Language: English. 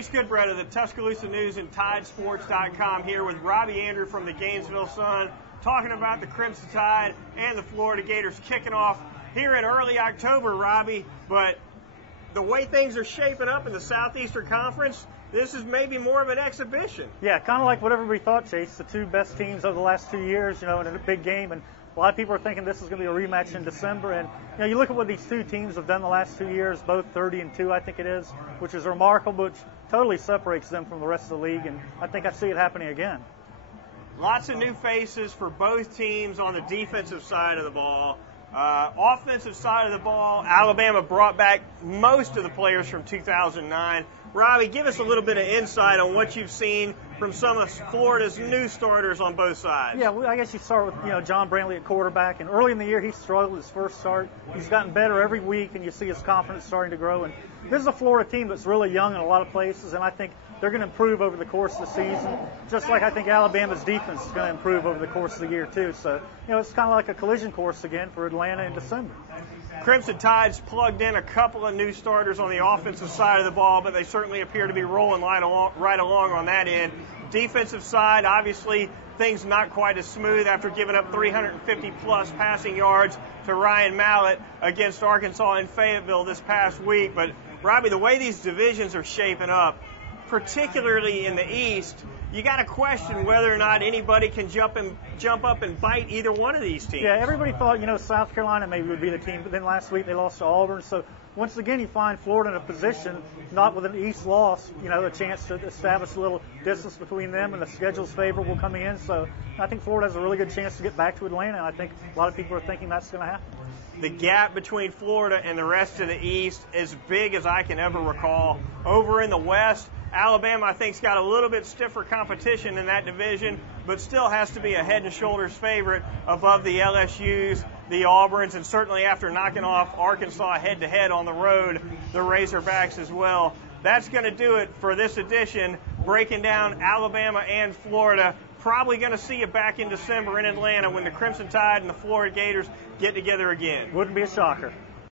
Chase Goodbread of the Tuscaloosa News and Tidesports.com here with Robbie Andreu from the Gainesville Sun, talking about the Crimson Tide and the Florida Gators kicking off here in early October, Robbie. But the way things are shaping up in the Southeastern Conference, this is maybe more of an exhibition. Yeah, kind of like what everybody thought, Chase. The two best teams of the last 2 years, in a big game. And a lot of people are thinking this is going to be a rematch in December. And, you look at what these two teams have done the last 2 years, both 30-2, I think it is, which is remarkable, which totally separates them from the rest of the league. And I think I see it happening again. Lots of new faces for both teams on the defensive side of the ball. Offensive side of the ball, Alabama brought back most of the players from 2009. Robbie, give us a little bit of insight on what you've seen from some of Florida's new starters on both sides. Yeah, well, I guess you start with John Brantley at quarterback, and early in the year he struggled his first start. He's gotten better every week, and you see his confidence starting to grow. And this is a Florida team that's really young in a lot of places, and I think they're going to improve over the course of the season, just like I think Alabama's defense is going to improve over the course of the year too. So, it's kind of like a collision course again for Atlanta in December. Crimson Tide's plugged in a couple of new starters on the offensive side of the ball, but they certainly appear to be rolling right along on that end. Defensive side, obviously, things not quite as smooth after giving up 350-plus passing yards to Ryan Mallett against Arkansas in Fayetteville this past week. But, Robbie, the way these divisions are shaping up, particularly in the East, you got to question whether or not anybody can jump up and bite either one of these teams. Yeah, everybody thought, South Carolina maybe would be the team, but then last week they lost to Auburn. So once again, you find Florida in a position, not with an East loss, a chance to establish a little distance between them, and the schedule's favorable coming in. So I think Florida has a really good chance to get back to Atlanta, and I think a lot of people are thinking that's going to happen. The gap between Florida and the rest of the East is big as I can ever recall. Over in the West, Alabama, I think, has got a little bit stiffer competition in that division, but still has to be a head and shoulders favorite above the LSUs, the Auburns, and certainly after knocking off Arkansas head-to-head on the road, the Razorbacks as well. That's going to do it for this edition, breaking down Alabama and Florida. Probably going to see you back in December in Atlanta when the Crimson Tide and the Florida Gators get together again. Wouldn't be a shocker.